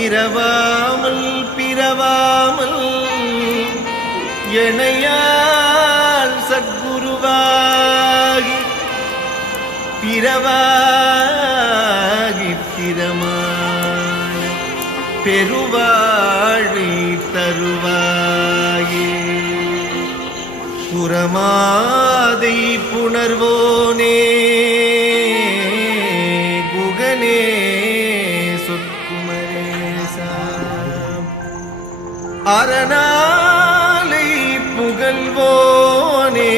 இரவாமல் பிறவாமல் எனையால் சத்குருவாகி பிறவாகி பிரமாண பெருவாழை தருவாயே. புறமாதை புணர்வோனே குகனே சொற்குமரேசா அரணாலை புகழ்வோனே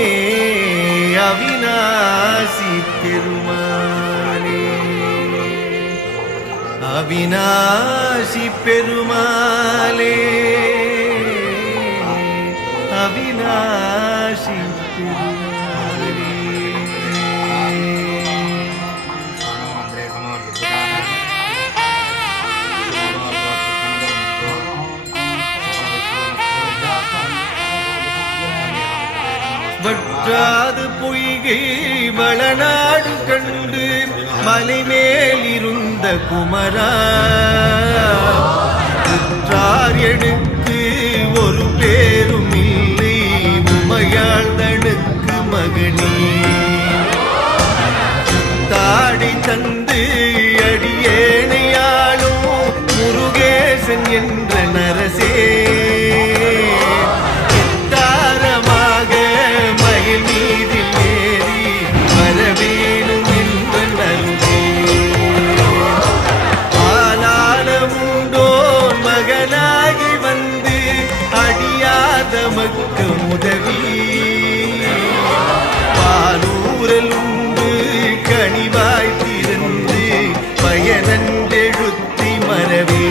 அவிநாசி பெருமானே அவிநாசி பெருமாளே அவிநாசி பெருமாளே. வற்றாது பொய்கை வளநாடு கண்டு மலைமேல் இருந்த குமரா குற்றார் எனக்கு ஒரு பேரும் இல்லை உமையாழ்தனுக்கு மகனே. தாடி தந்து அடியேனையாளும் முருகேசன் என்ற நரசே தாரமாக மயில் மீதில் ஏறி வரவேணும் என்ற நருகே. ஆளான உண்டோன் மகனாகி வந்து அடியாதமக்கு உதவி பாலூரல் உண்டு கனிவாய் திறந்து பயனெழுத்தி மரவே.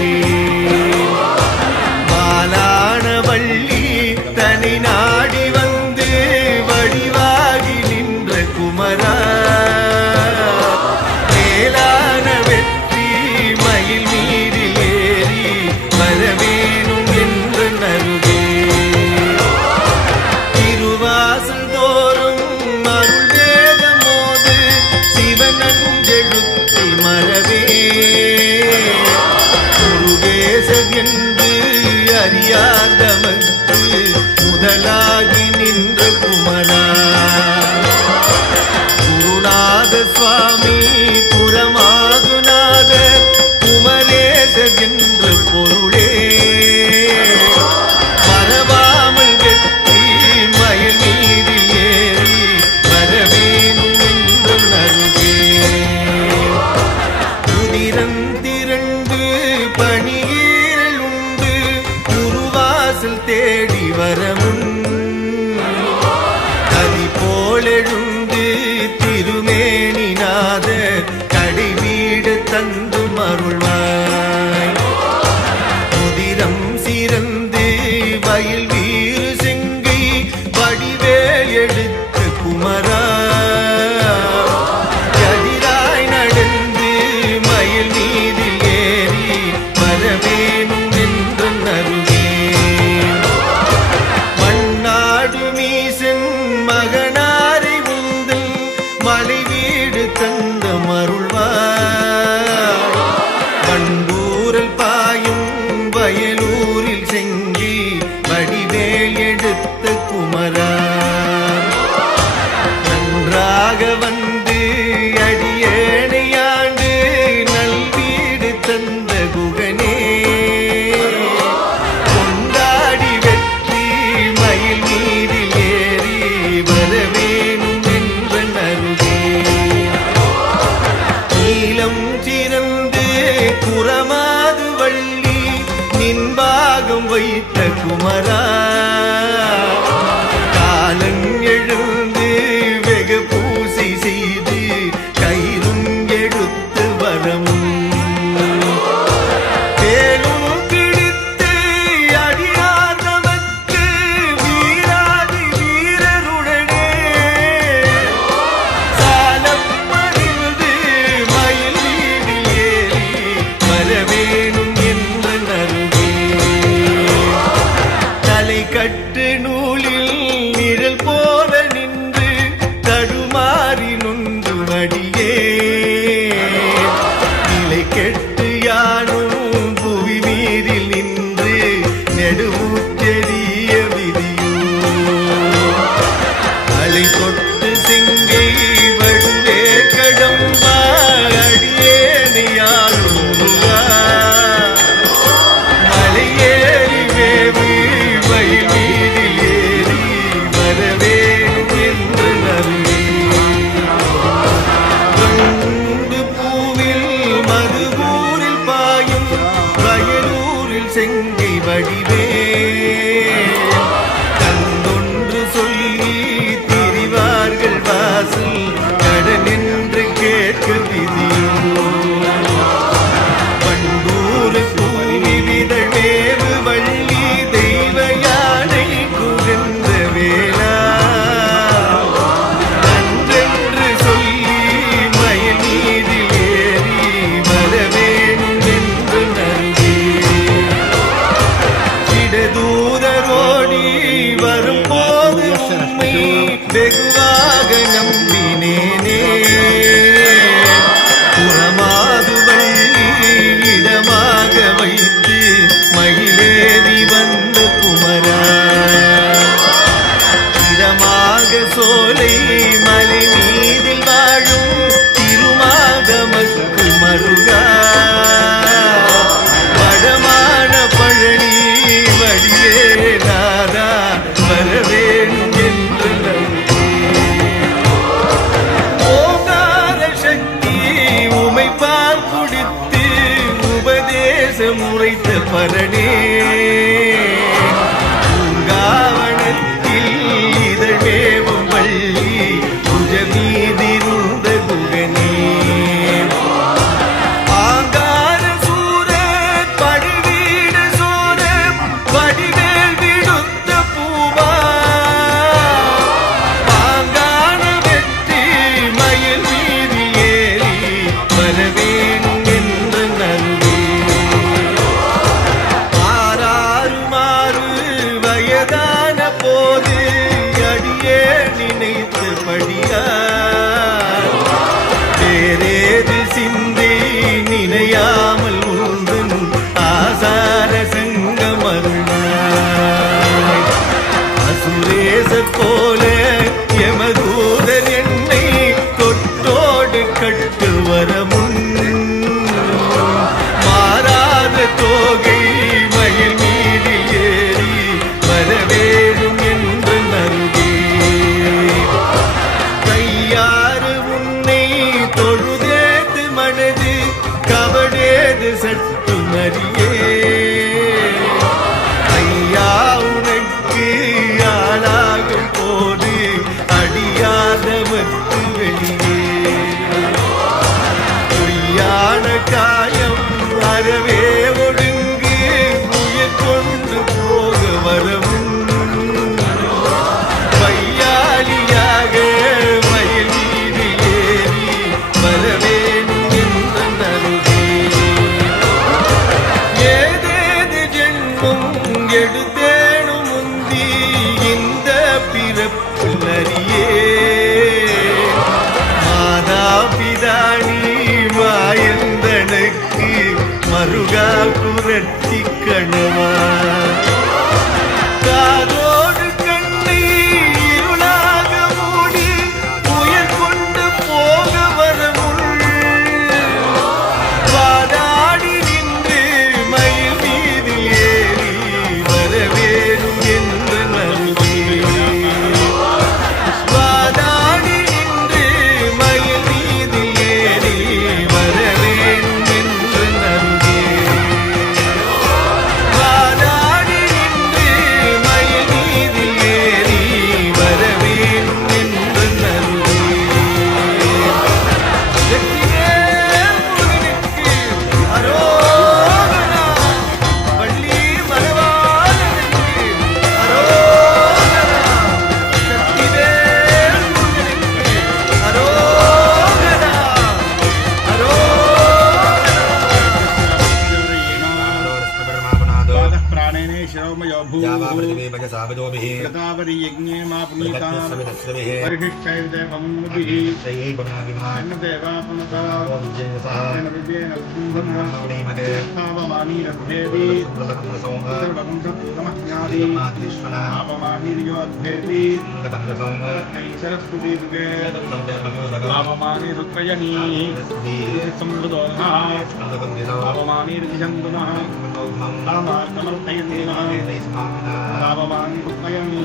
மாலான வள்ளி தனி நாடி வந்து வடிவாகி நின்ற குமரா மேலான வெற்றி மயில் மீறில் ஏறி வரவேணும் என்று நருகே. திருவாசல் தோறும் அருள் வேதமோது சிவனஞ்செழுத்தி மரவே. முருகேசர் என்று அறியாதமக்கு முதலாகி நின்ற குமரா. குருநாத சுவாமி புறமாகுநாத குமரேசர் என்ற பொருளே மறவாமல் வெற்றி மயில் மீதில் ஏறி வரவேணும் என்று நருகே. உதிரந்திரண்டு பணியீரல் உண்டு குருவாசல் தேடி வரமுன் கதி போலெழுந்து திருமேனிநாத கடை வீடு தந்து மருள்வாய். உதிரம் சிறந்து வயல் வீறு செங்கை வடிவேல் எடுத்த குமரா எதிராய் நடந்து மயில் மீதில் ஏறி வரவேணும் என்று நருகே. வடிவே கந்தொன்று சொல்லி திரிவார்கள் வாசல் கடன் என்று கேட்க விதியோ பண்டூர் பூமி விதழ் வேவு வள்ளி தெய்வ யானை குகந்த வேளா நன்றென்று சொல்லி மயில் மீதில் ஏறி வரவேணும் என்று நன்றி இடதூதரோடி வரும்போது உம்மை வெகுவாக நம்பினேனே புறமாது வள்ளி இடமாக வைத்து மயிலேறி வந்த குமரா இடமாக சோலை மலை மீதில் வாழும் திருமாதமக்கு மருகா வடமான பழனி வடிவே நாதா வரவேணும் என்று நன்றி ஓங்கார சக்தி உமைப்பால் குடித்து உபதேசம் உரைத்த பரணே பூங்காவனத்தில் இதழ்வேவும் வள்ளி புஜமீதிருந்த குகனே ஆங்கார சூர படுவீட சோர வடிவேல் விடுத்த பூவா பாங்கான வெற்றி மயில் மீது ஏறி வரவேணும் என்று நன்றி ஆறாறு வயதான போது அடியே நினைத்தபடியா வேறேது சிந்தை நினையாமல் உந்தன் ஆசார சங்கம் அருளாய் அசுரேசர் போல யமதூதர் என்னை தொட்டோடு கட்டு வர முன் மாறாத தோகை மயில் மீதில் ஏறி வரவேணும் என்று நன்றி கையாறு உன்னை தொழுதேது மனது கவடேது சட்டு மறியே ஐயா உனக்கு ஆளாகும் போது அடியாதவர்க்கு வெளியே பொய்யான காயம் அறவே ஒடுங்கு உயிர் கொண்டு போக வரவும் வையாலியாக மயில் மீது ஏறி வரவேணும் என்று நன்றி ஏதேது ஜென்மம் எடுத்தேனும் முந்தி இந்த பிறப்பு நரியே மாதா பிதானி மாயந்தனுக்கு மருகா புரட்டி கணவா காதோடு கண்ணை இருளாக மூடி உயிர் கொண்டு போக வரமுள் வாதாடி நின்று மயில் மீது ஏறி வரவேணும் என்று நன்றி வாதாடி நின்று மயில் மீது ஏறி வரவேணும் என்று நன்றி வாதாடி நின்று மயில் மீது ஏறி வரவேணும் என்று நன்றி வெற்றிவேல் முருகனுக்கு அரோகரா வள்ளி மணவாளனுக்கு அரோகரா சக்திவேல் முருகனுக்கு அரோகரா प्राणेने शिरोमयो भूतावरी मा पुनीता परिशिष्टैर्देवमुन्मुदिः अन्नदेवापनतावमानीरभेदी सर्वगुंसमज्ञादी सरस्वती लाभमानी रुक्कयनी समृदोल्हा लाभमानी ऋषन्दुनः लाभमानी रुक्कयनी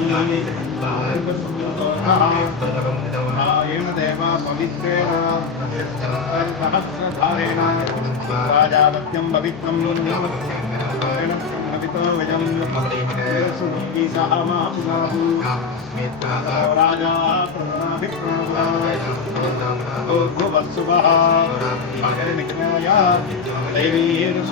येन देवा पवित्रेण सहस्रधारेण राजावत्यं पवित्रं पितो वयं सुखी सामां राजा भुवत्सुभः मकरनिग्नाय दैवीर्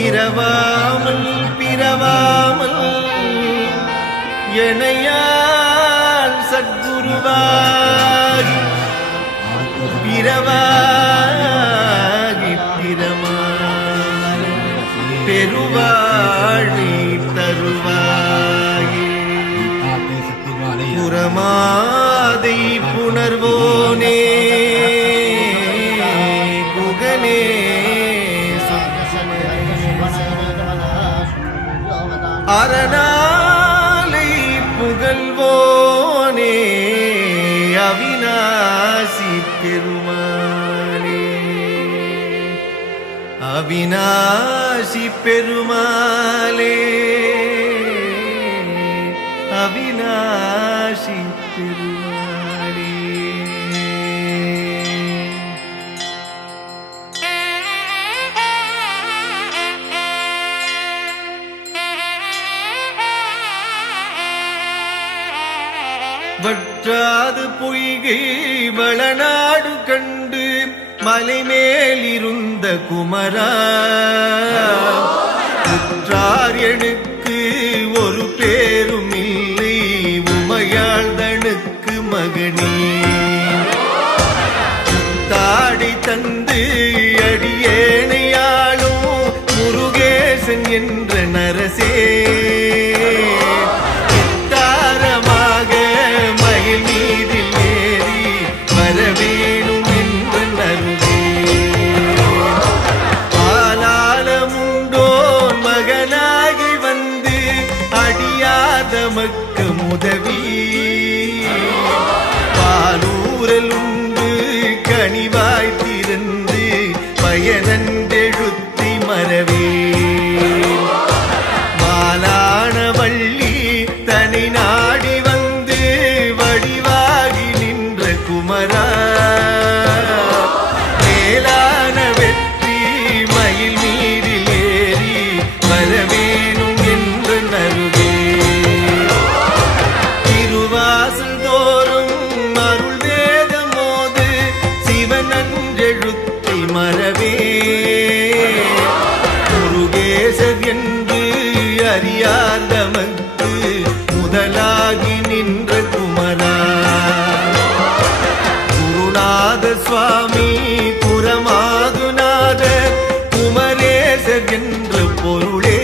இரவாமல் பிறவாமல் எனையால் சத்குருவாகி பிறவாகி பிரமாய் பெருவாழி தருவாயே புறமாதை புணர்வோனே குகனே அரணாலை புகழ்வோனே அவிநாசி பெருமானே அவிநாசி பெருமாளே அவிநாசி பெருமாளே வற்றாது பொய்கை வளநாடு கண்டு மலைமேலிருந்த குமரா உற்றார் எனக்கு ஒரு பேரும் இல்லை உமையாழ்தனுக்கு மகனே தாடி தந்து அடியேனையாளும் முருகேசன் என்ற நரசே மக்க முதவி பாலூரல் உண்டு கனிவாய் திறந்து பயனன்றெழுத்தி மரவே மாலான வள்ளி தனி நாடி வந்து வடிவாகி நின்ற குமரா மேலான வெற்றி மயில் மீதில் ஏறி வரவேணும் என்று நருவே மரவே முருகேசர் என்று அறியாதமக்கு முதலாகி நின்ற குமரா குருநாத சுவாமி குரமாதுநாத குமரேசர் என்ற பொருளே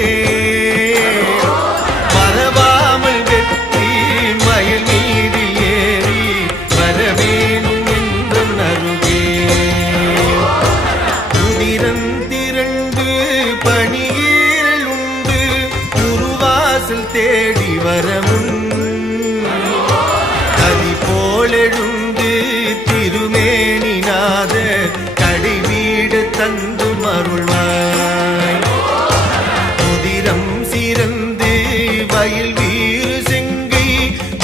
மறவாமல் வெற்றி மயில் மீதில் ஏறி வரவேணும் என்ற நருகே திரண்டு பணியீரல் உண்டு குருவாசல் தேடி வரமுன் கதி போலெழுந்து திருமேனிநாத கடை வீடு தந்து மருள்வாய் முதிரம் சிறந்து வயல் வீறு செங்கை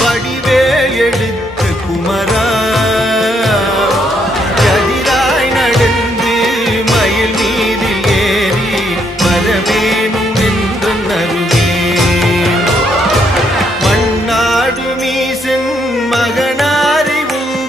வடிவேல் எடுத்த குமரா வரவேணும் என்று நருவே மண்ணாடு மீசன் மகனாரை உன்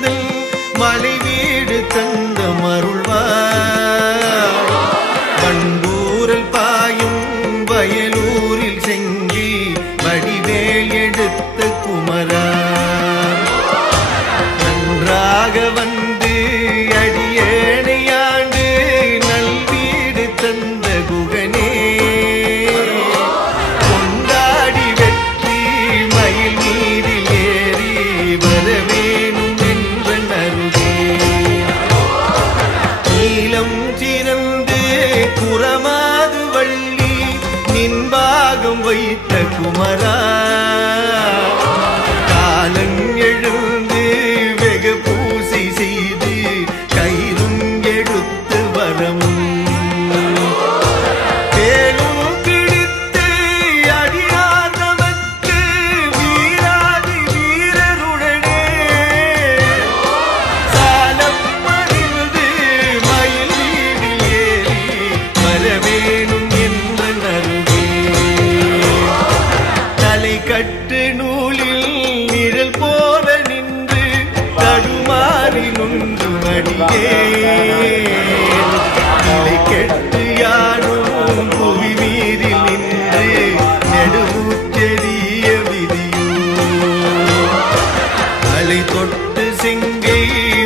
நாடாக வந்து அடியேனையாண்டு நல்வீடு தந்த குகனே கொண்டாடி வெற்றி மயில் மீதில் ஏறி வரவேணும் என்ற நருகே நீலம் சிறந்து குறமாது வள்ளி நின்பாகம் வைத்த குமரா காலன் எழுந்து வெகு பூசை செய்து கயிறும் எடுத்து வரமும் வேலும் பிடித்து அடியார் நமக்கு வீராதி வீரருடனே சாலம் மறிந்து மயில் வீதில் ஏறி வரவேணும் என்ற நருகே தலை கட்டு நூலில் நிழல் போல நின்று தடுமாறி நொன்று அடியே நிலை கெட்டு யானும் புவி மீதில் நின்று நெடுமுச்செறிய விதியோ அலை தொட்டு சிங்கை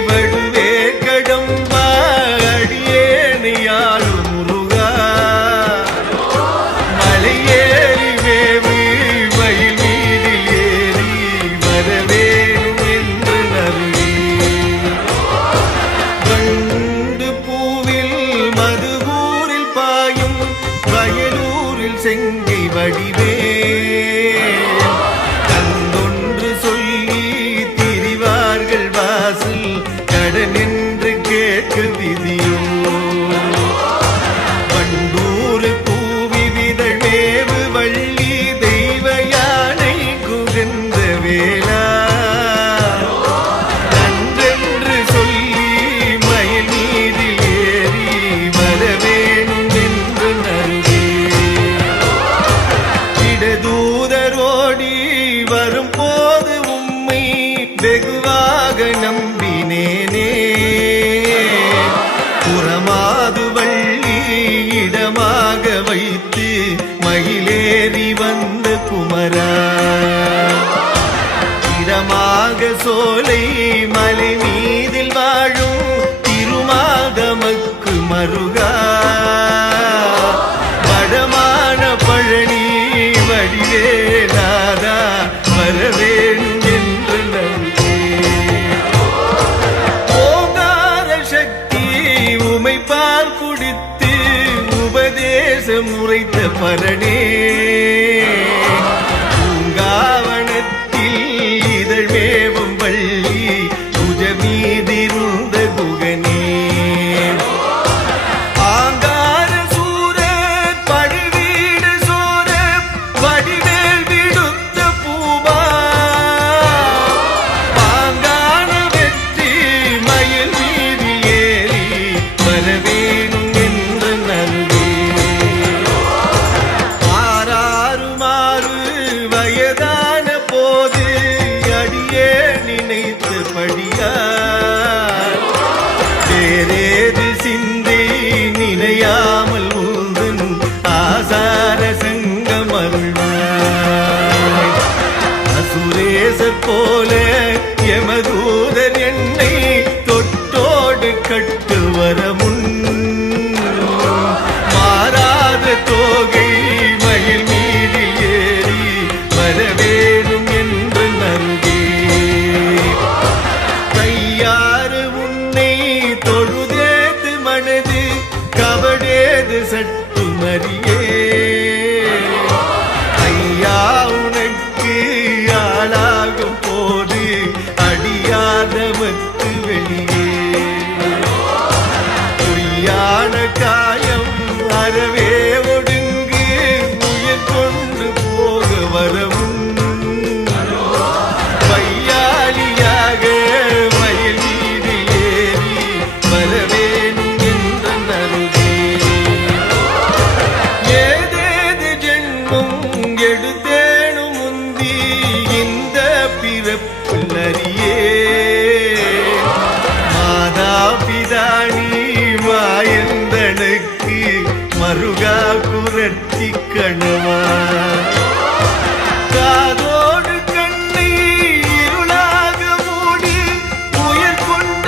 வடுவே கடம்பா அடியேனையாளும் முருகா மலையேறி வேவு மயில் மீதில் ஏறி வரவேணும் என்று நருகே வண்டு பூவில் மதுவூரில் பாயும் வயலூரில் செங்கை வடிவே தந்தொன்று சொல்லி திரிவார்கள் வாசல் கடன் என்று கேட்க விதியோ வண்டூர் பூவி விதழ் மேவு வள்ளி தெய்வ யானை குகந்த வேளா நன்றென்று சொல்லி மயில் மீதில் ஏறி வரவேணும் என்று நருகே இடதூதரோடி வரும் போது உம்மை வெகுவாக நம்பினேனே புறமாது வள்ளி இடமாக வைத்து மயிலேறி வந்த குமரா இடமாக சோலை மலை மீதில் வாழும் திருமாதமக்கு மருகா வடமான பழனி வடிவே நாதா வரவேணும் என்று நன்றே ஓங்கார சக்தி உமைப்பால் குடித்து உபதேசம் உரைத்த பரணே பூங்காவனத்தில் இதழ் மேவும் வள்ளி புஜ மீதிருந்த குகனே ஆங்கார சூரர் படுவீடு சோர வடிவேல் விடுத்த பூபா பாங்கான வெற்றி மயில் மீதில் ஏறி வரவேணும் என்ற நருகே ஆறாறு வயதான போது அடியே நினைத்தபடியார் வேறேது சிந்தை நினையாமல் உந்தன் ஆசார சங்கம் அருள்வாய் அசுரேசர் போல யமதூதர் என்னை தொட்டோடு கட்டு வர முன் மாறாத தோகை மயில் மீதில் ஏறி வரவேணும் என்று நருகே கையாறு உன்னை தொழுதேது மனது கபடேது சட்டு மறியே ஐயா உனக்கு ஆளாகும் போது அடியாதவத்து வெளியே பொய்யான காயம் அறவே ஒடுங்கு உயிர் கொண்டு போக வரவும் பையாளியாக மயில் மீதில் ஏறி வரவேணும் என்ற நருகே ஏதேது ஜென்மம் எடுத்தேனும் முந்தி இந்த பிறப்பில் அறியே மாதா பிதானி மாயந்தனுக்கு மருகா குரத்தி கணவா காதோடு கண்ணை இருளாக மூடி உயிர் கொண்ட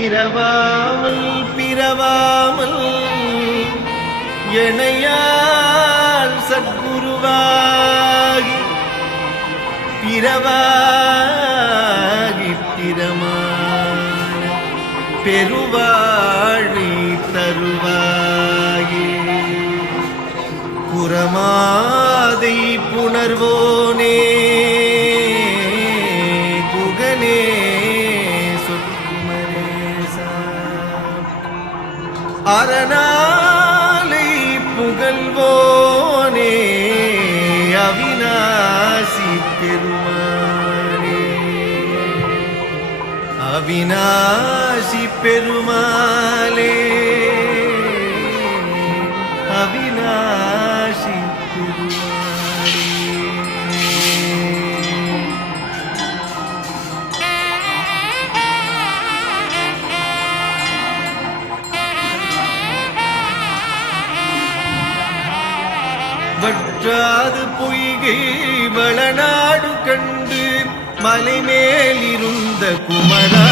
இரவாமல் பிறவாமல் எனையால் சத்குருவாகி பிறவாகி திறமான பெருவாழி தருவாயே புறமாதை புணர்வோனே குகனே அரணாலை புகழ்வோனே அவிநாசி பெருமானே அவிநாசி பெருமாளே அவிநாசி பெருமாளே வற்றாது பொய்கை வளநாடு கண்டு மலை மேலிருந்த குமரா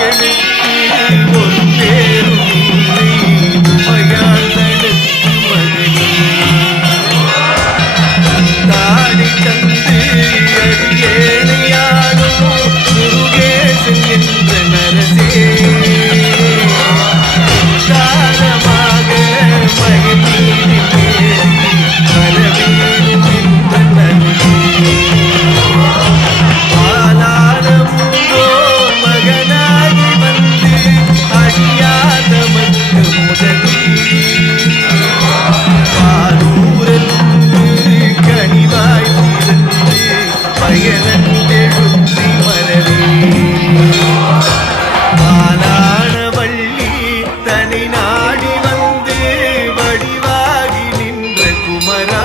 எனக்கு ஒரு பேரும் இல்லை உமையாளனுக்கு மகனே தாடி தந்து அடியேனையாடும் முருகேசன் என்ற நரசே காலமாக மகனாகி வந்து அடியாத மக்கு முதலி பாரூரல் கனிவாய் பிறந்து பயனெழுத்தி மலரே பாலான வள்ளி தனி நாடி வந்து வடிவாகி நின்ற குமரா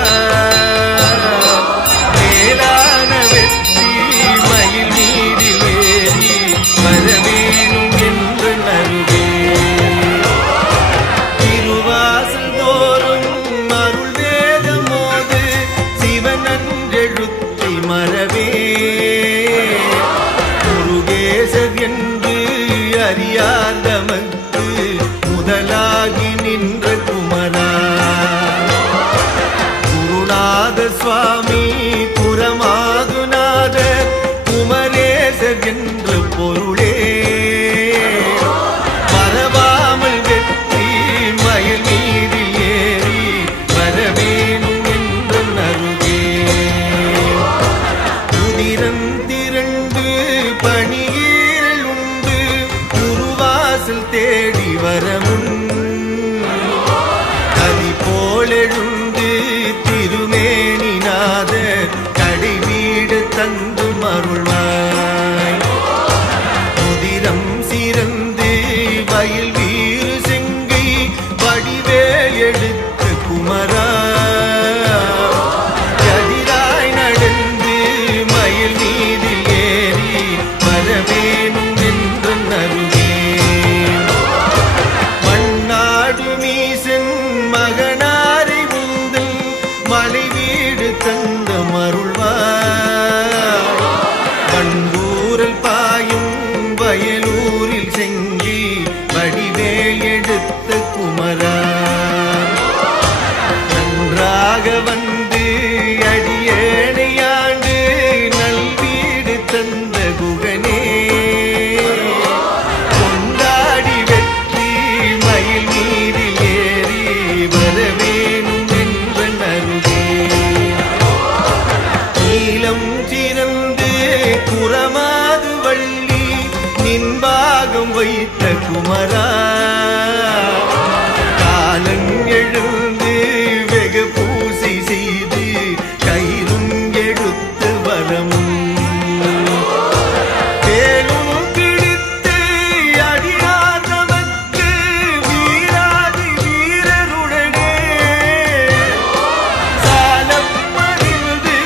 அடியார் தமக்கு முதலாகி நின்ற குமரா குருநாத சுவாமி குரமாதுநாதர் குமரேசர் என்ற பொருளே மறவாமல் வெற்றி மயில் மீதில் ஏறி வரவேணும் என்ற நருகே உதிரம் திரண்டு பணியீரல் உண்டு குருவாசல் தேடி வரமுன் அதி போலெழுந்து திருமேனிநாத கடை வீடு தந்து மருள்வாய் உதிரம் சிறந்து வயல் வீறு செங்கை வடிவேல் எடுத்த குமரா எதிராய் நடந்து மயில் மீதில் ஏறி வரவேணும் என்ற நருகே மண்ணாடு மீசன் மகனாரை உந்தன் மலை வீடு தந்த மருள்வாய் பண்பூரல் பாயும் வயலூரில் செங்கி வடிவேல் எடுத்த குமரா நன்றாக வந்து அடியேனையாண்டு நல்வீடு தந்த குகனே கொண்டாடி வெற்றி மயில் மீதில் ஏறி வரவேணும் என்ற நருகே நீலம் சிறந்து குரமாது வள்ளி நின்பாகம் வைத்த குமரா காலன் எழுந்து வெகு பூசை செய்து கயிறும் எடுத்து வரமும் வேலும் பிடித்து அடியார் நமக்கு வீராதி வீரருடனே சாலப்பறிந்து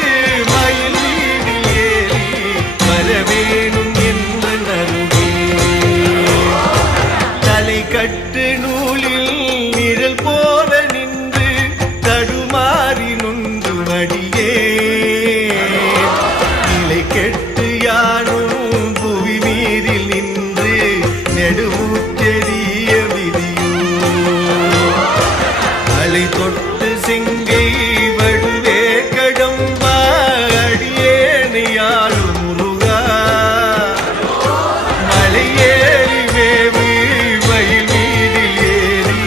மயில் வீதில் ஏறி வரவேணும் என்ற நருகே தலை கட்டு நூலில் நிழல் போல நின்று தடுமாறி நொந்து மடியே நிலை கெட்டு யானும் புவி மீதில் நின்று நெடுமுற்றெறிய விதியோ அலை தொட்டு செங்கை வடுவே கடம்பா அடியேனையாளும் முருகா மலையேறி வேவு மயில் மீதில் ஏறி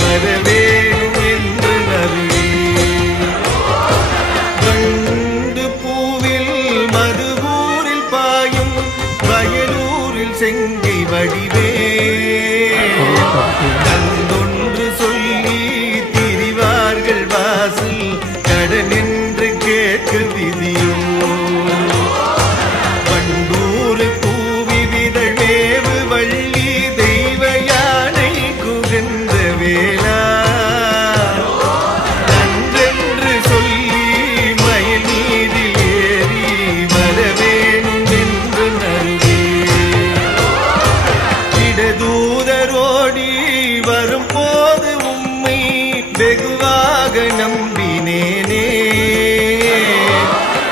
வரவேணும் என்று நருகே வண்டு பூவில் மதுபூரில் பாயும் வயலூரில் செங்கை வடிவே கந்தொன்று சொல்லி திரிவார்கள் வாசல் கடன் என்று கேட்க விதியோ வண்டூர் பூவி விதழ் வேவு வள்ளி தெய்வ யானை குகந்த வேளா நன்றென்று சொல்லி மயில் மீதில் ஏறி வரவேணும் என்று நருகே இடதூதரோடி வரும் போது உம்மை வெகுவாக நம்பினேனே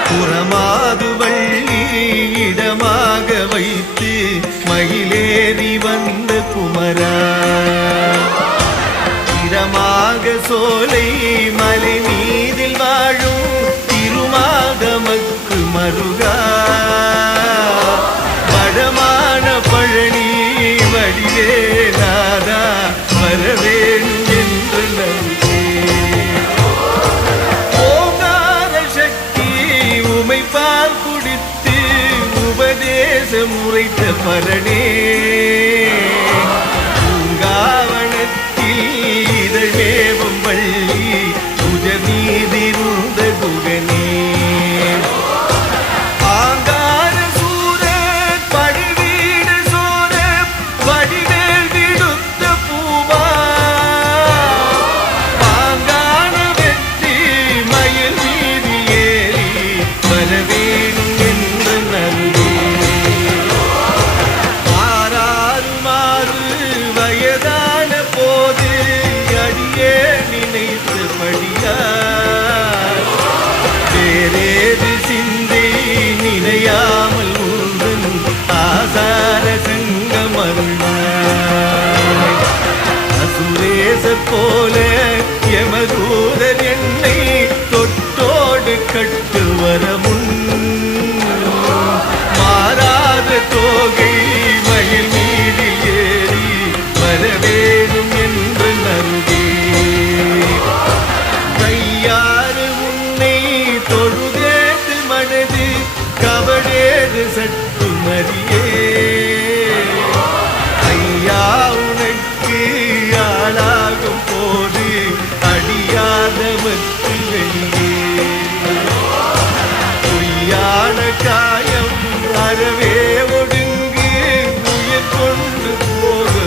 புறமாது வள்ளி இடமாக வைத்து மயிலேறி வந்த குமரா இடமாக சோலை மலை மீதில் வாழும் திருமாதமக்கு மருகா வடமான பழனி வடிவே நாதா வரவேணும் என்று நன்றே ஓங்கார சக்தி உமைப்பால் குடித்து உபதேசம் உரைத்த பரணே பூங்காவனத்தில் இதழ்மேவும் வள்ளி புஜ மீதிருந்த குகனே ஆங்கார சூர பழுவீடு சோர வடிவேல் விடுத்த பூவா பாங்கான வெற்றி மயில் மீதில் ஏறி வரவேணும் என்று நன்றே ஆரா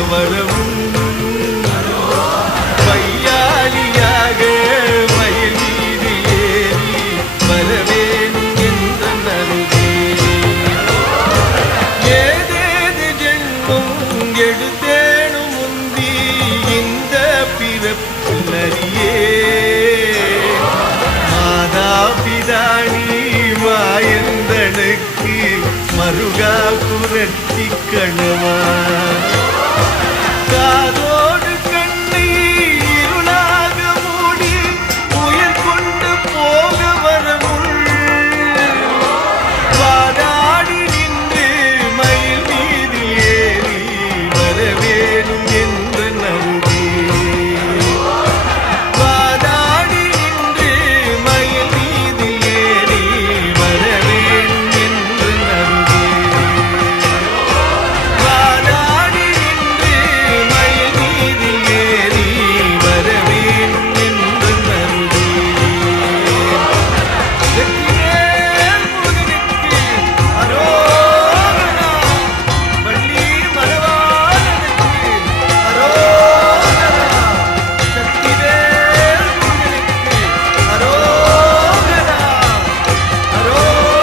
வரவும் வையாலியாக மயில் மீது ஏறி வரவேணும் என்ற நருகே ஏதேது ஜென்மம் எடுத்தேனும் முந்தி இந்த பிறப்பு நரியே மாதா பிதானி மாயந்தனுக்கு மருகா குரட்டி கணவா காதோடு கண்ணை இருளாக மூடி உயிர் கொண்டு போக வரமுள் வாதாடி நின்று மயில் மீது ஏறி வரவேணும் என்ற நருகே வாதாடி நின்று மயில் மீது ஏறி வரவேணும் என்ற நருகே வாதாடி நின்று மயில் மீது ஏறி வரவேணும் என்ற நருகே வெற்றிவேல் முருகனுக்கு அரோகரா வள்ளி மணவாளனுக்கு அரோகரா சக்திவேல் முருகனுக்கு அரோகரா அரோகரா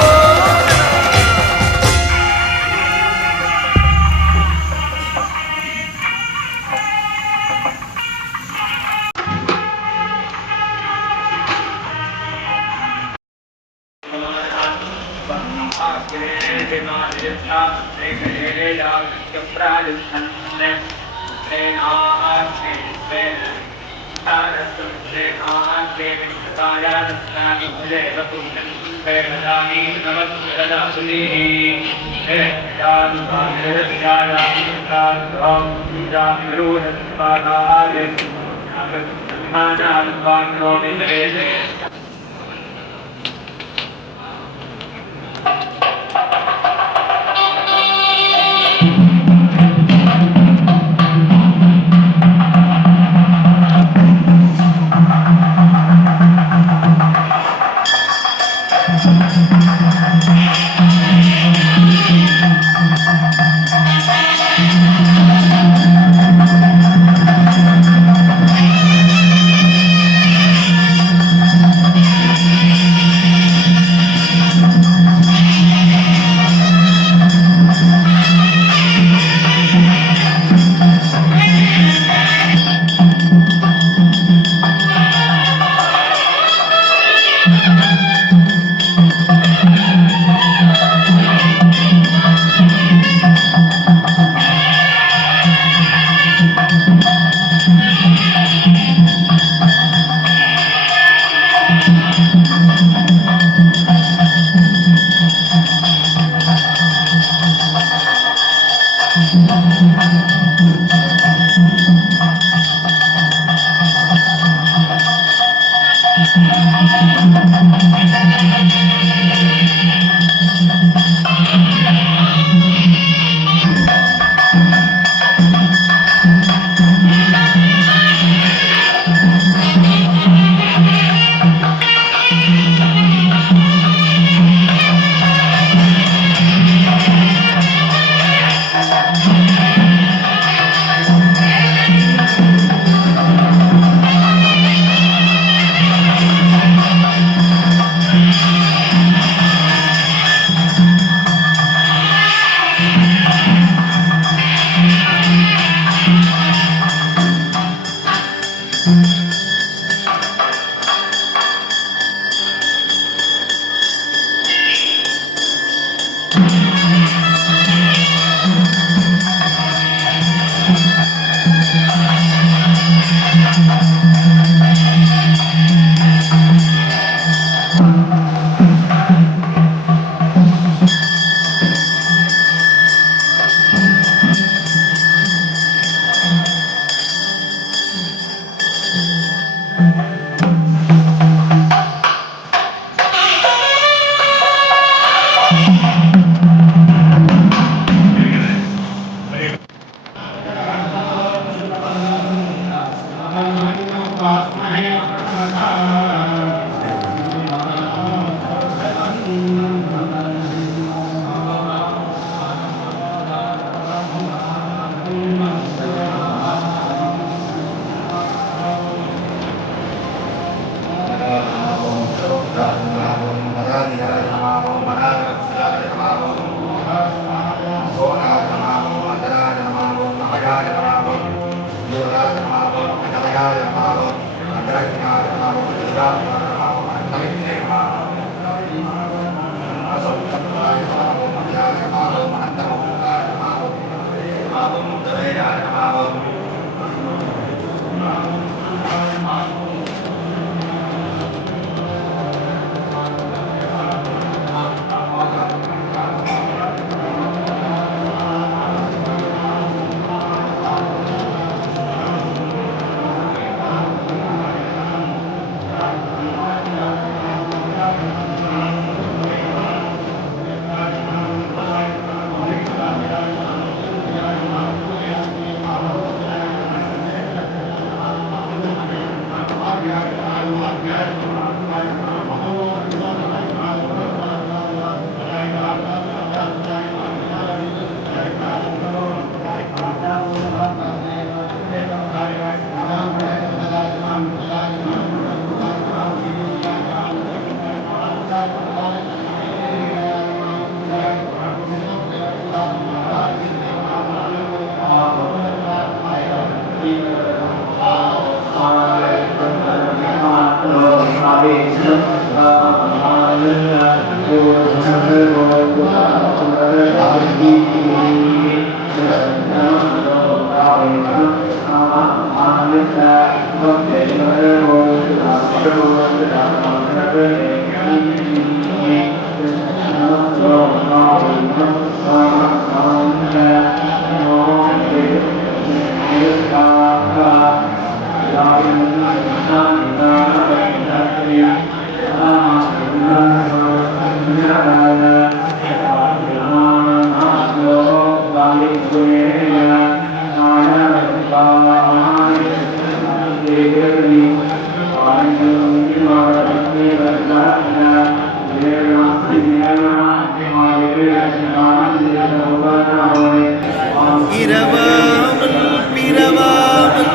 இரவாமல் பிறவாமல்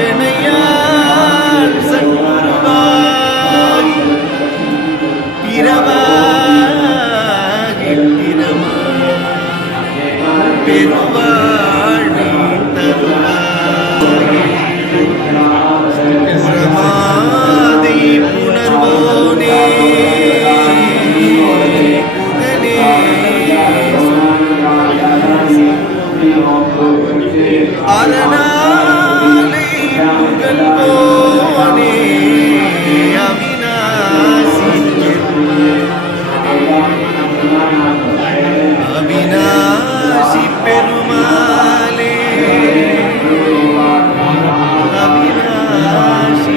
எனையால் சண்முருவாய் பிறவாகி திறமாய் பெருவாழ்வை தருவாய் புறமாதை புணர்வோனே அரணாலை புகழ்வோனே அவிநாசி அவிநாசி பெருமாளே அவிநாசி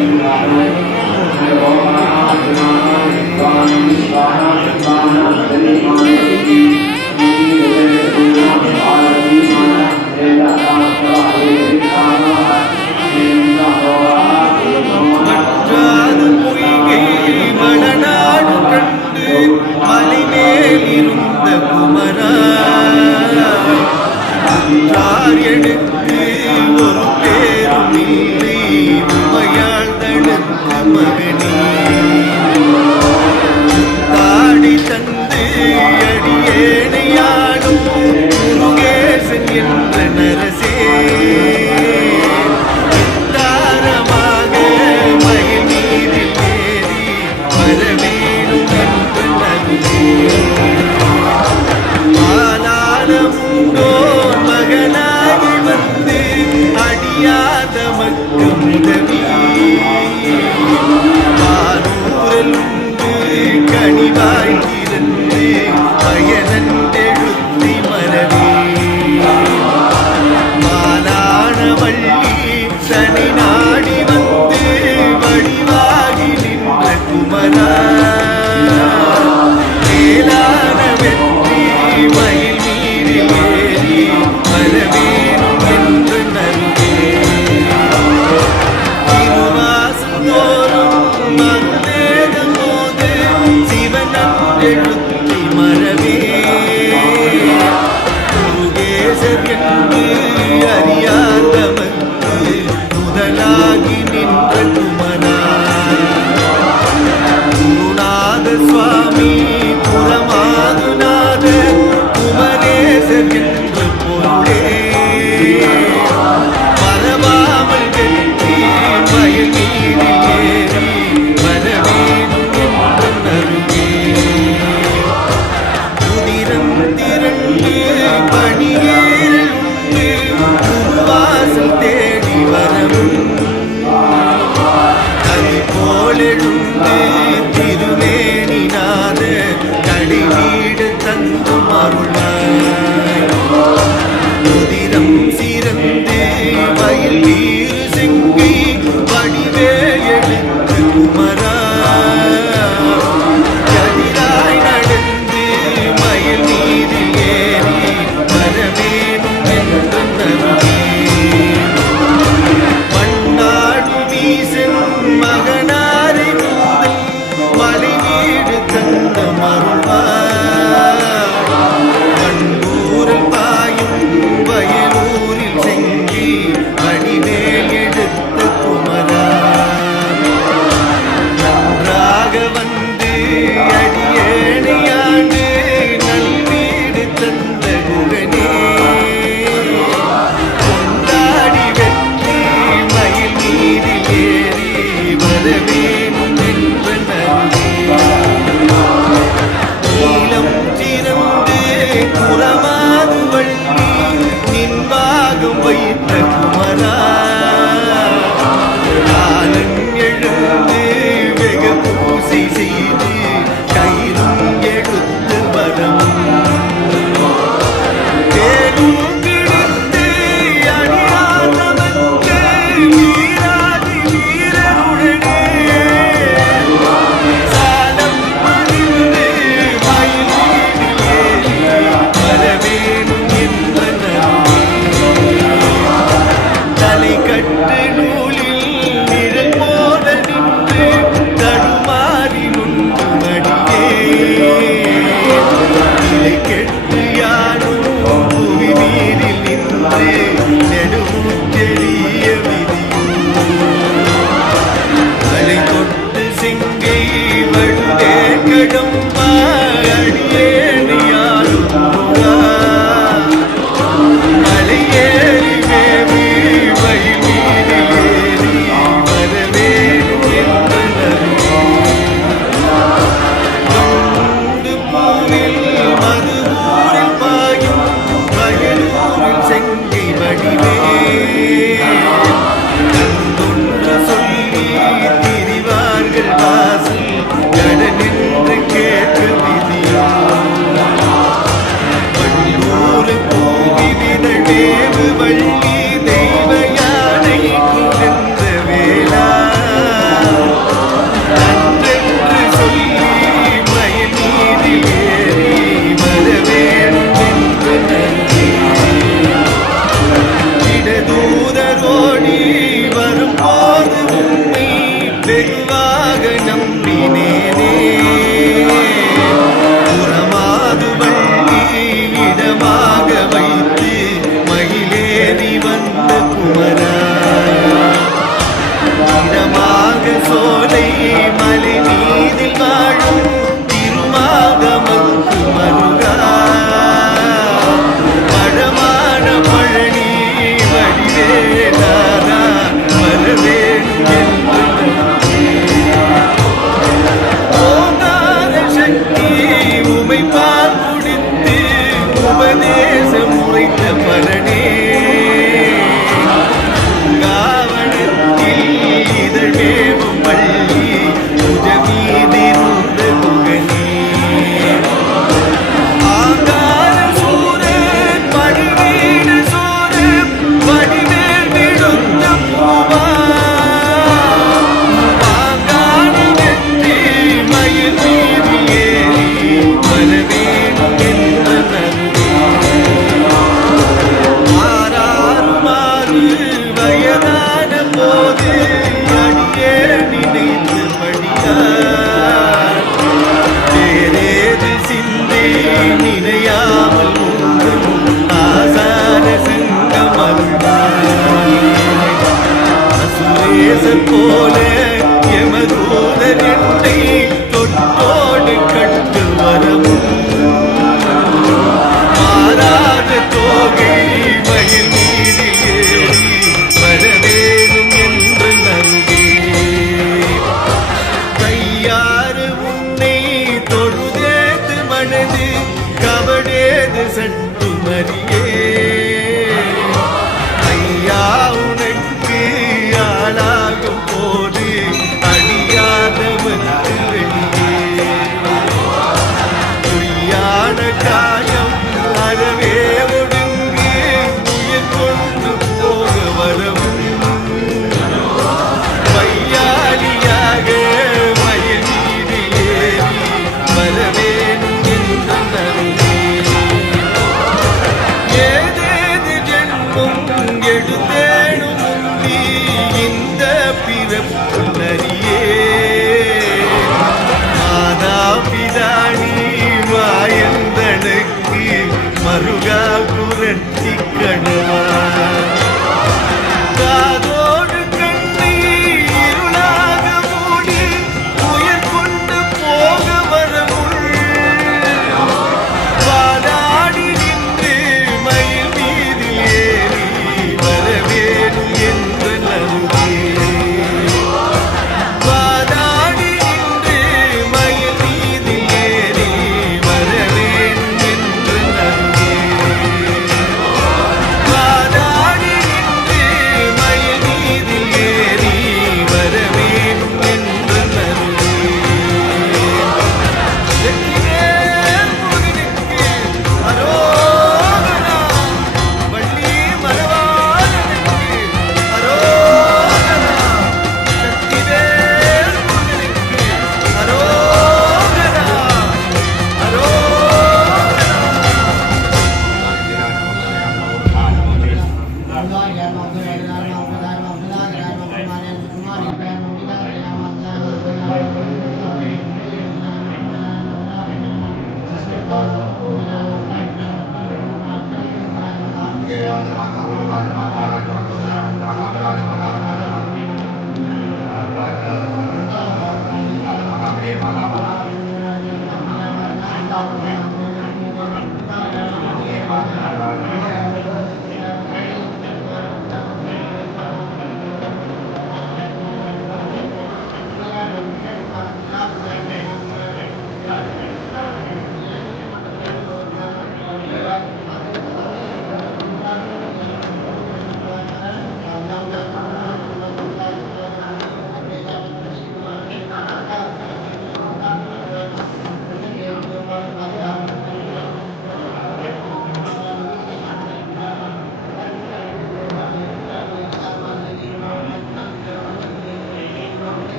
வற்றாது பொய்கை மலநாடு கண்டு மலைமேல் இருந்த குமரா யார் எடுத்து ஒரு பேரும் இல்லை உமையாள் தடுத்து மகனே தாடி தந்து அடியேனையாடும் முருகேசன் என்ற நரசே தாரமாக மயில் மீதில் ஏறி வரவேணும் என்று நன்றே ஆனாலும் மகனாகி வந்து அடியாத மக்கள் உதவி பாரூரலுண்டு கனிவாய் இருந்து பயனெழுத்தி மரவே மாலான வள்ளி சனி நாடி வந்து வடிவாகி நின்ற குமரா மேலான வெற்றி மயில் மீறில் ஏறி வரவேணும் என்று நல்கே திருவாசம் தோறும் மருந்தேகம் போது சிவனெழுத்தி மரவே முருகேசர் என்று அறியாத மக்கள் முதலாகி நின்ற குமரா குருநாத சுவாமி புறமாதுநாத குமரேசர் என்ற பொருளே மறவாமல் குமரா காலன் எழுந்து வெகு பூசை செய்து கையிலும் எடுத்து வரமும் தேடும் பிடித்து அணியாதவனுக்கு வீராதி வீரருடனே சாலம் மணிந்து மயில் மீது ஏறி வரவேணும் என்றனர் தலை கட்டு நூலில் நிழல் போல நின்று தடுமாறி நுண்டு மடியே இலை கெட்டு யானும் புவி நீரில் நின்று நெடுமுற்றெறிய விதியும் அலை தொட்டு சிங்கை வழுதே கடம்பா அடியேணியாலும் மலையேறி வேவி மயில் மீது ஏறி வரவேணும் என்றனர் கண்டு பூவில் மதுவூரில் பாயும் வயலூரில் செங்கை வடிவே கண்டொன்று சொல்லி திரிவார்கள் வாசல் கடனென்று கேட்க விதியும் வள்ளூர் பூவி விதழ் வேவு வள்ளி தெய்வ யானை குழந்த வேளா அன்றென்று சொல்லி மயில் மீதில் ஏறி வரவேணும் என்று நன்றி இடதூதரோடி வரும்போது உன்னை வெகுவாக நம்பினேனே புறமாது வள்ளி இடமாக வைத்து மயிலேறி வந்த குமரா இடமாக சோலை மலை மீதில் வாழும் திருமாகமக்கு மருகா பழமான பழனி வடிவேலாரா வரவேணும் என்று ஓங்கார சக்தி உமை பால் குடித்து உபதேசம் உரைத்த பலனே காவணத்தில் இதழ் வேவும் பள்ளி புஜமீதிருந்த குகனே ஆங்கார சூரன் பணிவீடு சூரன் வடிவேல் விடுத்த பூவா பாங்கான வெற்றி மயில் மீது ஏறி வரவேணும் என்றனர் ஆறாறு வயதான போது அடியே நினைத்து படியார் வேறேது சிந்தை நினையாமல் உண்டும் ஆசார சங்கம் அசுரேசர் போல எமதூதர் என்னை தொட்டோடு கட்டு வரவும் மாறாத தோகை மயில் மீது ஏறி வரவேணும் என்று நல்கி கையாறு உன்னை தொழுதேது மனது கபடேது சட்டு மறியே ஐயா உனக்கு ஆளாகும் போது அடியாதவனுக்கு வெளியே பொய்யான காயம் அறவே ஒடுங்கி உயிர் கொண்டு போக வரவும் பையாலியாக மயில் மீது ஏறி வரவேணும் என்று நன்றி ஏதேது ஜென்மம் எடுத்தேனும் நீ இந்த பிறப்பு நரியே மாதா பிதானி மாயந்தனுக்கு மருகா புரட்சி கணுவா காதோடு கண்ணை இருளாக மூடி உயிர் கொண்டு போக வரமுள் வாதாடி நின்று மயில் மீது ஏறி வரவே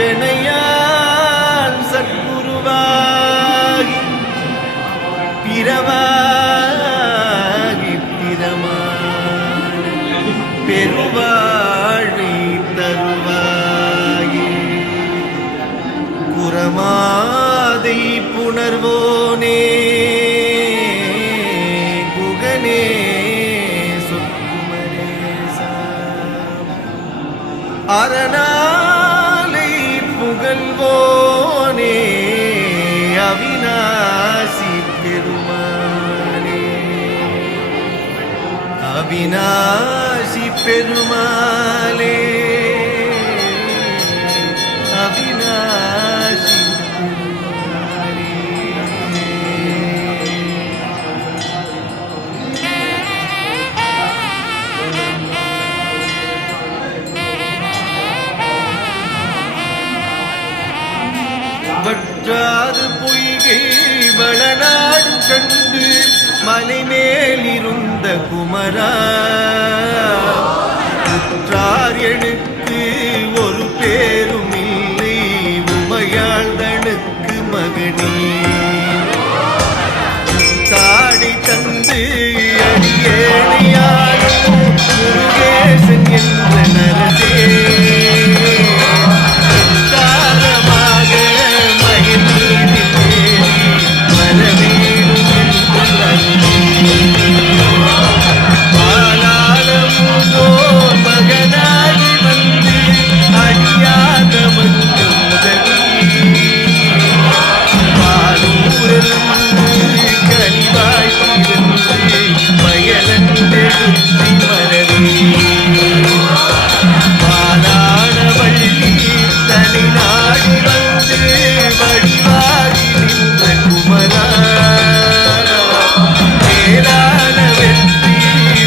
எனையான் சத்குருவாகி பிறவாகி பிரமான பெருவாழி தருவாயே குரமாதை புணர்வோனே குகனே சொற்குமரேசா அரணாலை புகழ்வோனே அவிநாசி பெருமானே அவிநாசி பெருமாளே அவிநாசி பெருமாளே வற்றாது பொய்கை வளநாடு கண்டு மலைமேலிருந்த குமரா உற்றார் எனக்கு ஒரு பேரும் இல்லை உமையாழ்தனுக்கு மகனே தாடி தந்து அடியேனையாளும் முருகேசன் என்ற நரசே தாரமாக மயில் மீதில் ஏறி வரவேணும் பாலாளமுதோர் மகனாகி வந்து அடியாத மட்டும் உதவி பாலூரிலிருந்து கனிவாய் திருந்து வயலந்தெடுத்து மரவே பாலாளவள்ளி தனி நாடி வந்து வடிவாகி நின்ற குமரா மேலான வெற்றி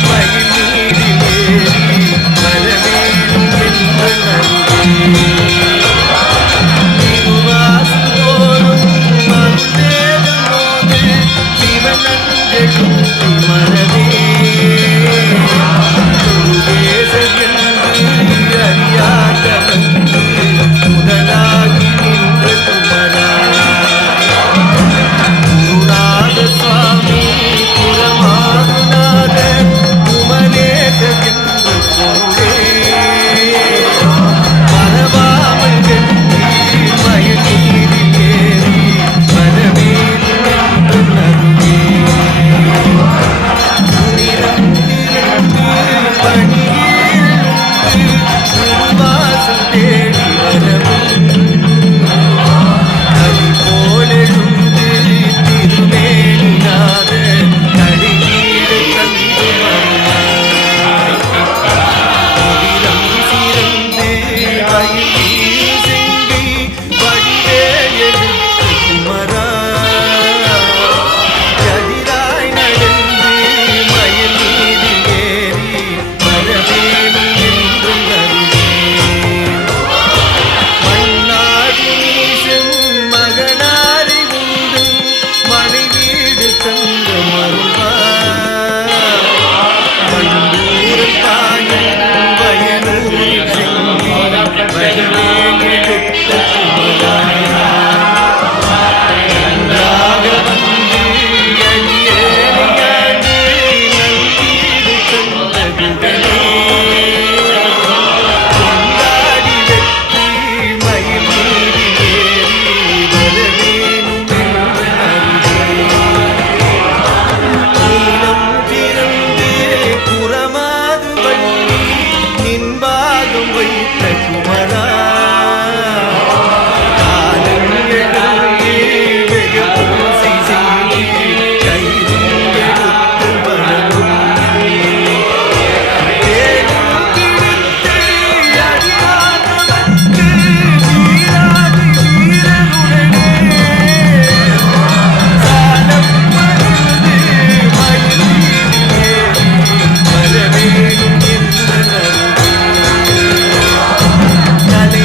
மயில் மீதில் ஏறி வரவேணும் என்ற நல்கே திருவாசோரும் மருந்தேதனோடு சிவனஞ்செழும் மரவே முருகேசர் என்று அறியாதவர்க்கு முதலாகி நின்ற குமரா குருநாத சுவாமி புறமாகுநாத குமரேசர் என்ற பொருளே மறவாமல் வெற்றி மயில் மீதில் ஏறி வரவேணும் என்று நல்கே புனிதந்திரண்டு பணியேறுண்டு திருவாசல் தேடி வரவும் கவி போலெழுந்து திருமேனிநாத கடிநீடு தந்து வருவாய் புதிரம் சிறந்து மயில் நீர் செங்கை வடிவே எடுத்து குமரா எதிராய் நடந்து மயில் மீதில் ஏறி வரவேணும் என்று நல்கே மன்னாடி நீசன் மகனாரை உண்டு மனைவீடு தந்த மருள்வார் வண்டூரில் தாயும் வயலூரில் செங்கி வடிவே எடுத்த குமரா நன்றாக வந்து அடியேனையாண்டு நல்வீடு தந்த குகனே கொண்டாடி வெற்றி மயில் மீதில் ஏறி வரவேணும் என்ற நல்கே நீலம் திறந்து புறமாது வள்ளி நின்பாகம் வைத்த குமரா காலம் எழுந்து வெகு பூசை செய்து கைதும் எடுத்து வரவும் தேடும் பிடித்து அறியாதவர்க்கு வீராதி வீரனுடனே சாலம் மகிழ்ந்து மயில் மீதில் ஏறி வரவேணும் என்ற நல்கே தலை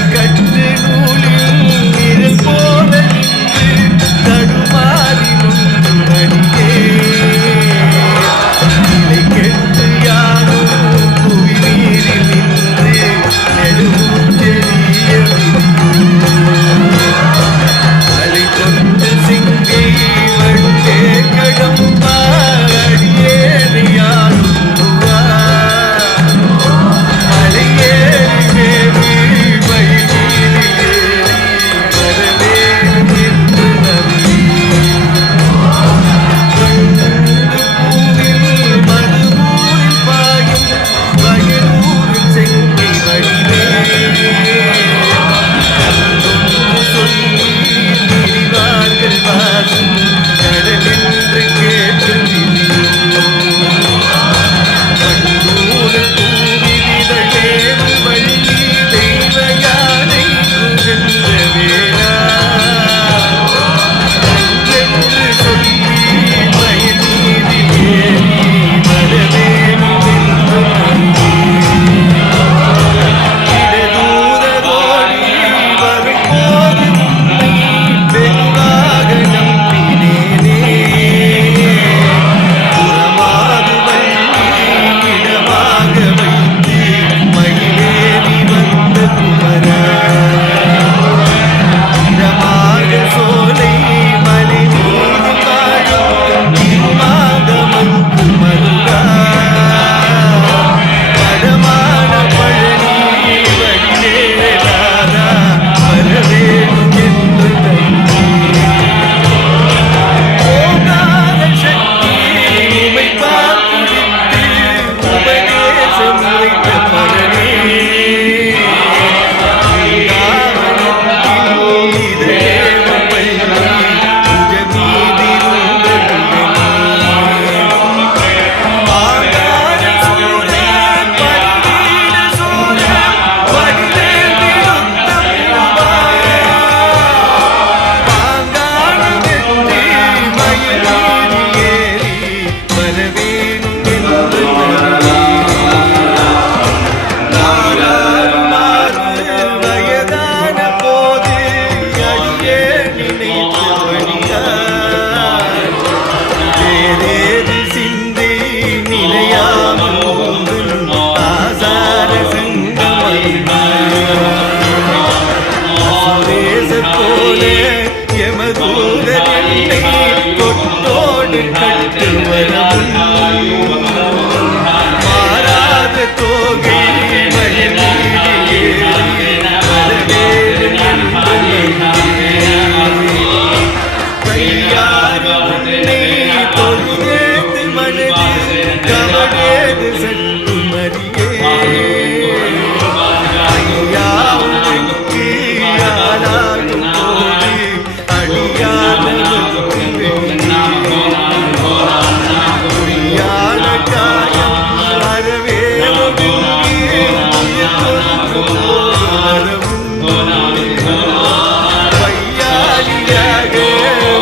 வையாளியாக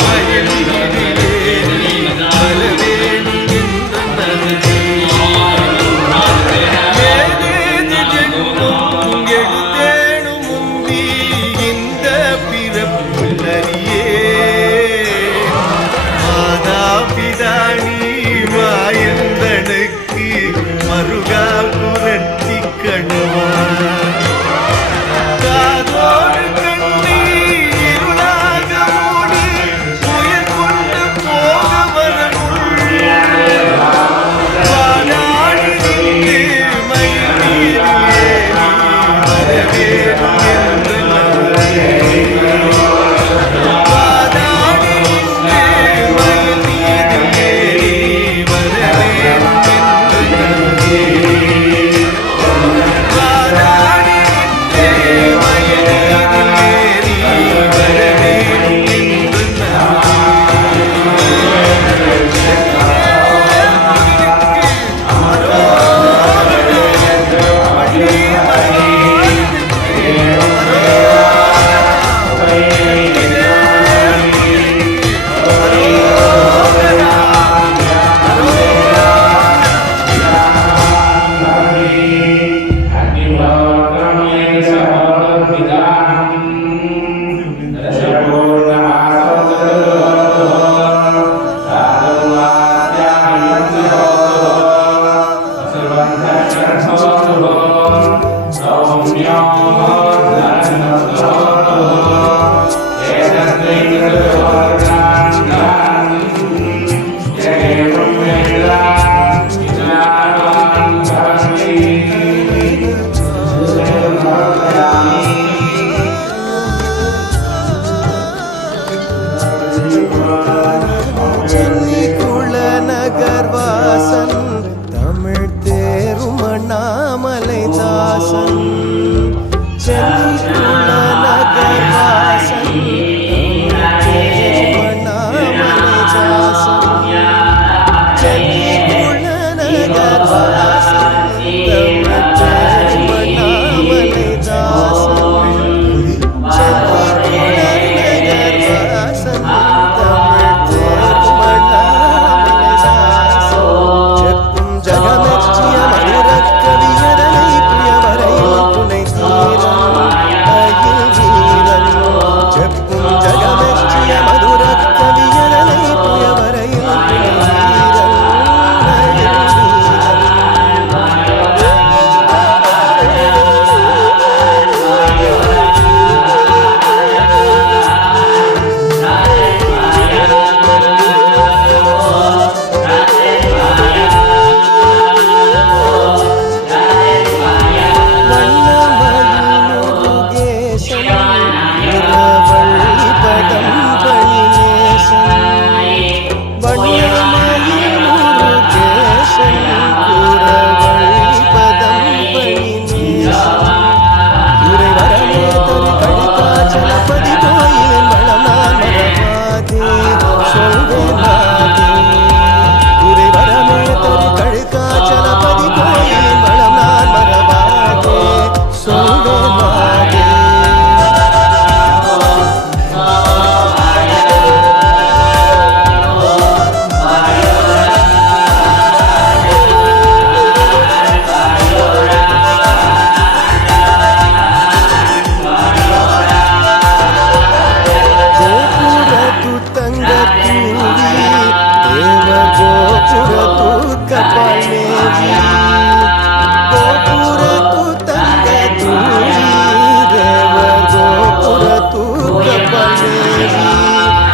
மயிலிலே வரவேணும் என்றே ஏதேது ஜென்மம் எடுத்தேனும் முந்தி இந்த பிறப்புள்ளறியே மாதா பிதானி மாயந்தனுக்கு மருகா புரட்டி கணுவா காதோடு கண்ணி இருளாக மூடி உயிர் கொண்டு போக வரமுள் வாடாடி நின்று மயில் மீதிலே வரவேணும் என்று வாடாடி நின்று மயில் மீதிலே வரவேணும் என்று வாடாடி நின்று மயில் மீதிலே வரவேணும் என்று சென்னிக்குள நகர்வாசன் தமிழ் தேரும் அண்ணாமலை தாசன் சென்னிக்குள நகர்வாசன் தமிழ் தேரும் அண்ணாமலை தாசன் சென்னிக்குள நகர்வாசன் தமிழ் தேரும் அண்ணாமலை தாசன் சென்னிக்குள நகர்வாசன் செப்பும் ஜகமெச்சிய மதுரக் கவியரனை புயவரையில் துணை தீரன் அயில் வீரன் செப்பும் ஜகமெச்சிய மதுரக் கவியரனை புயவரையில் துணை தீரன் அயில் வீரன்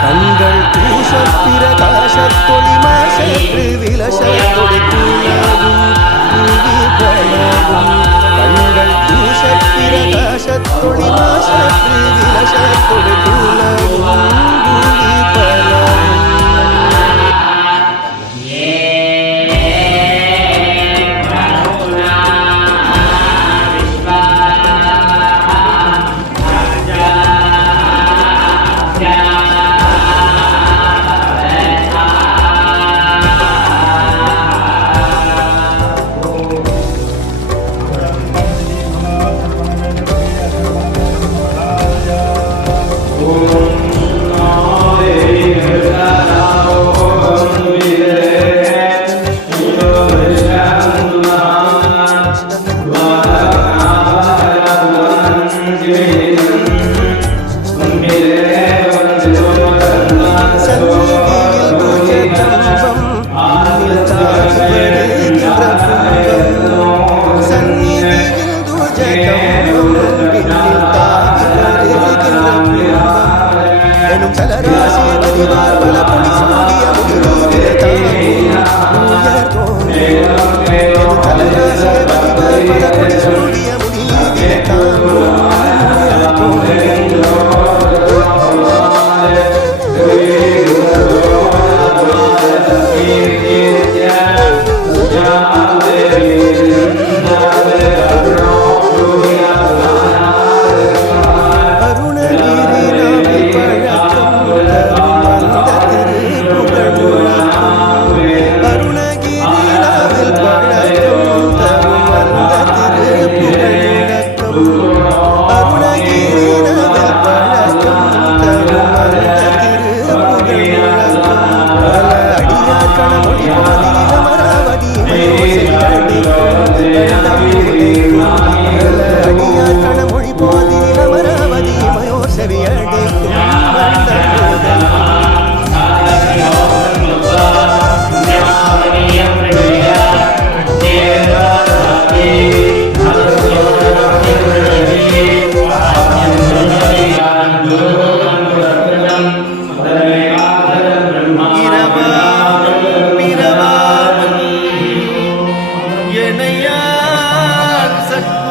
கண்கள் பிரகாசத்தொளி மாசற்று விலசத்தொடு கூலவும் புவி பலவும் கண்கள் பிரகாசத்தொளி மாசற்று விலசத்தொடு கூலவும் புவி பலவும் வடிவார் பல கொடி சூடிய முடிவீரிலே தாங்கும் உயர் தோன்றும் தலராசே வடிவார் பல கொடி சூடிய முடிவீரிலே தாங்கும் உயர் தோன்றும் மொழி போதில் அமராவதி மயோர் செவியடைக்கும் சத்குரு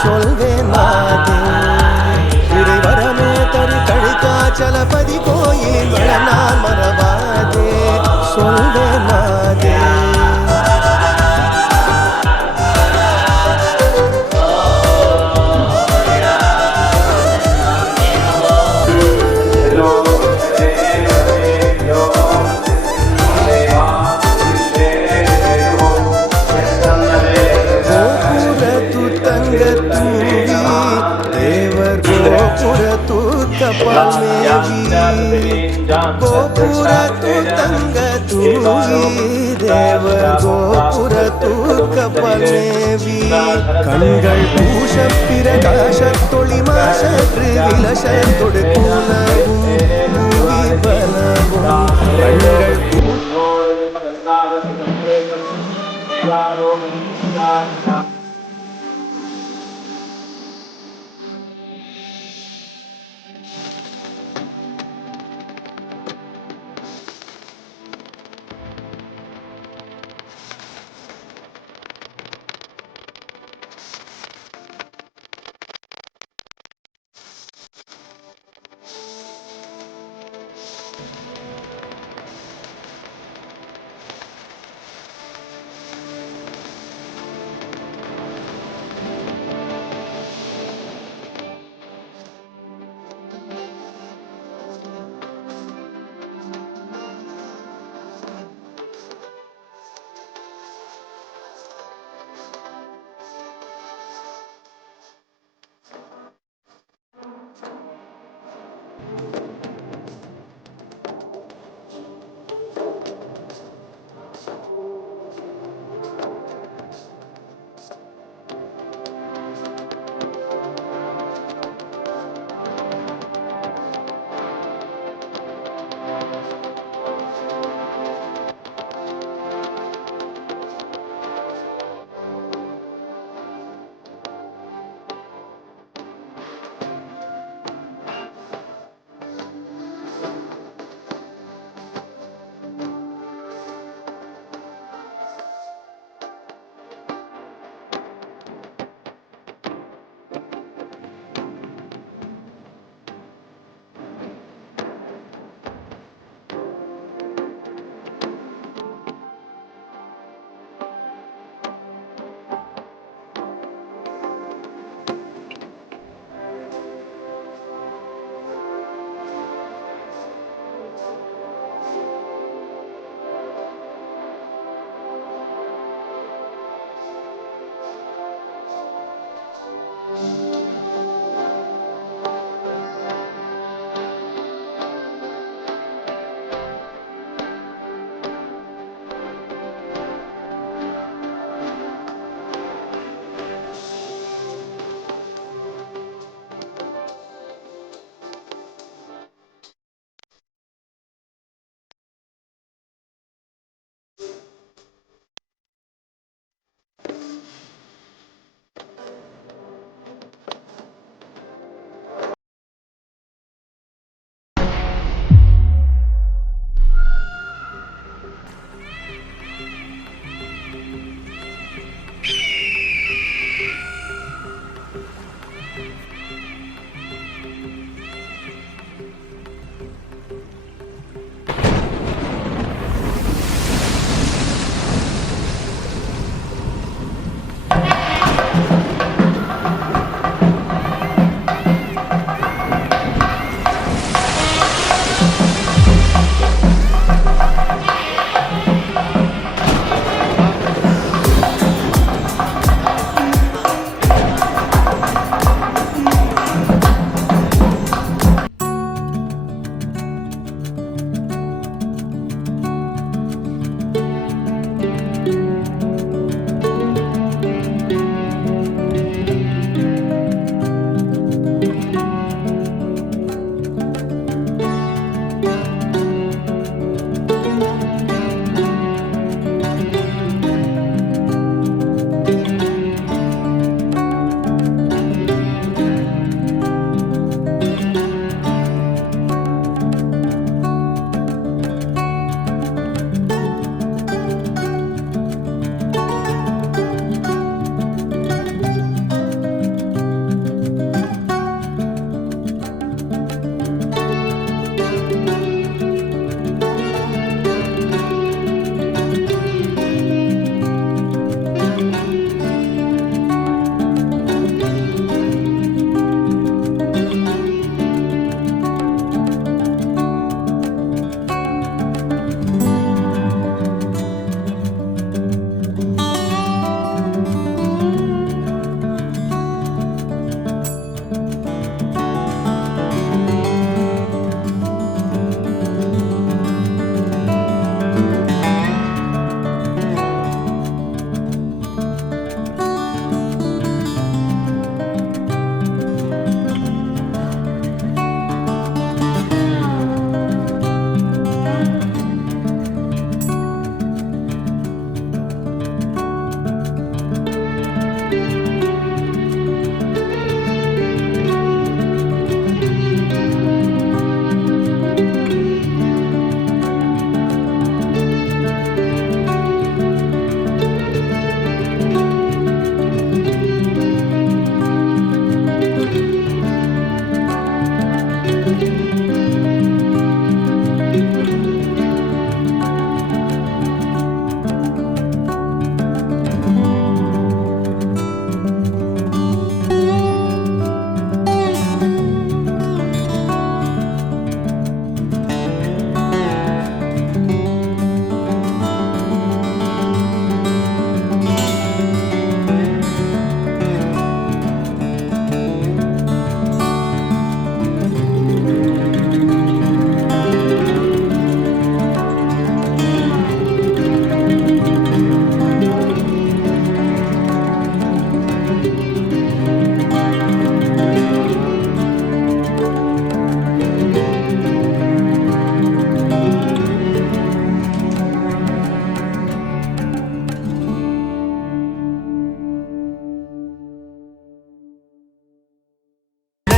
சொல்வேன் மாதே இறைவரமே தரு கழுக்காச்சலபதி கோயிலின் வள நான் மறவாதே சொல்வேன் மாதே கோபுர தூத்தங்க தூவி தேவர் கோபுர தூக்கப்பல் மேவி கண்கள் பூஷ பிரகாச தொளி மாசற்று விலச தொடுக்குணவும் பலவும் கண்கள்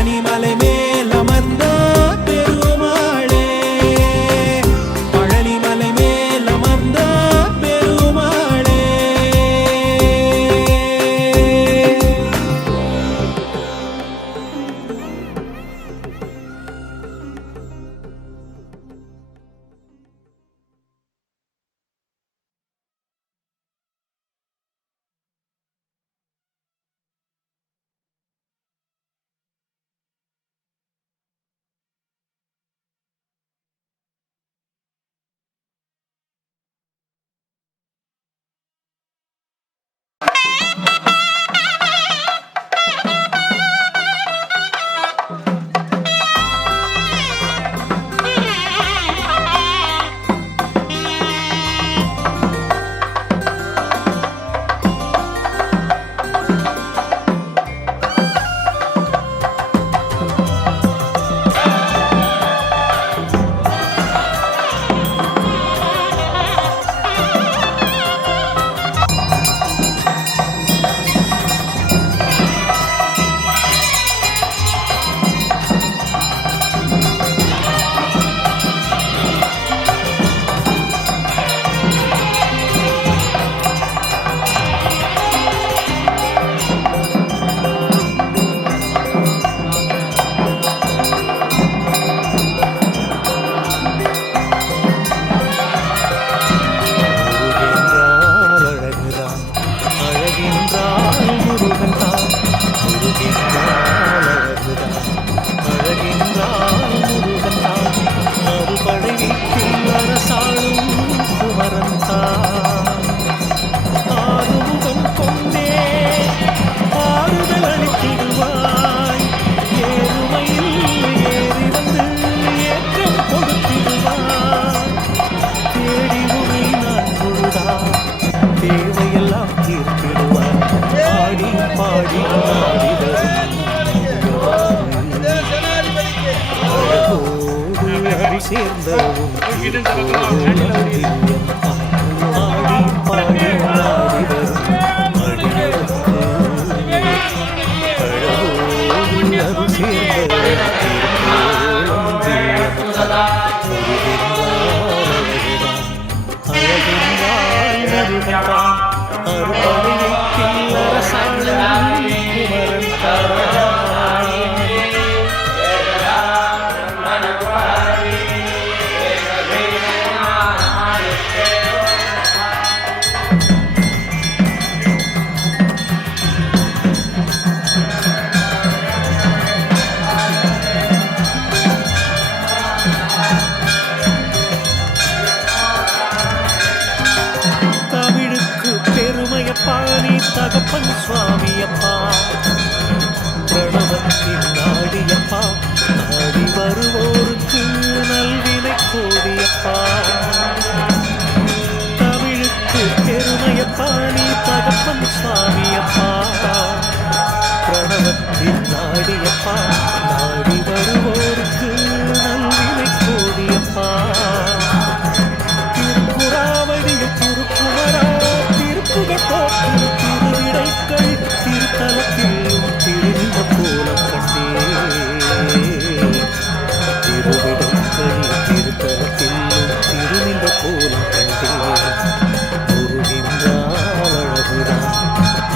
பழனிமலை மேல் அமர்ந்த பெருமாளே பழனிமலை மேல் அமர்ந்த பெருமாளே தகப்பன் சுவாமியப்பா பிரணவத்தின் நாடியப்பா நாடி வருவோருக்கு நல்வினை கோடியப்பா தமிழுக்கு பெருமையப்பா நீ தகப்பன் சுவாமியப்பா பிரணவத்தின் நாடியப்பா நாடி வருவோருக்கு நல்வினை கோடியப்பா திருக்குறாவடியில் திருக்குமரா திருப்புகழ் போற்றும் திருவிடைக்கள் திருத்தலத்தில் திருநின்ற கோலம் கண்டே திருவிடைக்கள் திருத்தலத்தில் திருநின்ற கோலம் கண்டே முருகின்றால்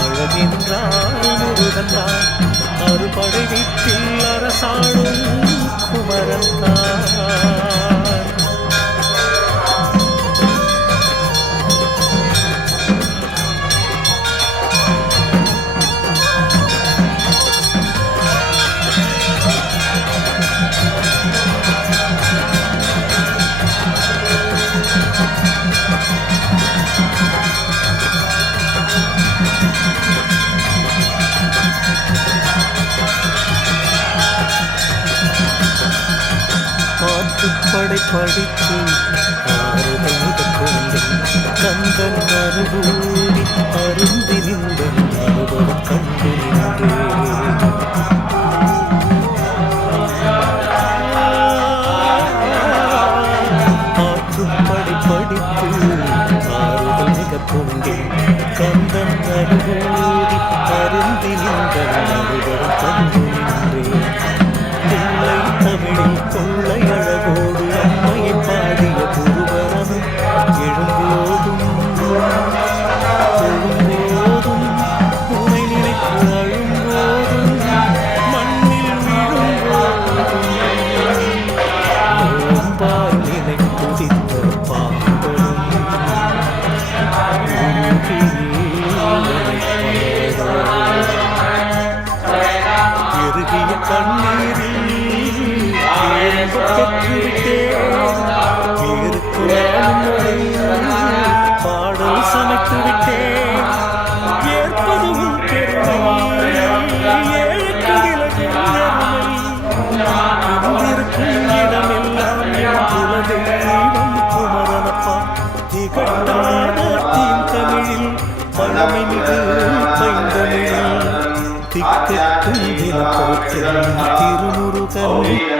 அழகுதான் முருகன்தான் அறுபடை வீட்டில் அரசாளும் குமரன்தான் படை படித்து கொண்டு கந்தன் அனுபூதி அருந்தி நின்ற அனுபவம் கண்டு ஆற்றுப்படை படித்து ஆறுதல் மிக கொண்டு கந்தன் அனுபூதி அருந்தி நின்ற அனுபவம் கண்டு நின்றேன் பெருகிய கண்ணீரில் பெற்றுவிட்டேன். பேருக்கு பாடல் சமைத்து விட்டேன். ஏற்பது உன் பெருமை, ஏழுக்கு விலகும் எருமை. இருந்திருக்கும் இடமெல்லாம் என் குலதெய்வம் குமரனப்பா. திகட்டாத தீன் தமிழில் பழமை மிகு பைந்தமிழில் திக்கெட்டும் தினப்போற்றில் திருமுருகன்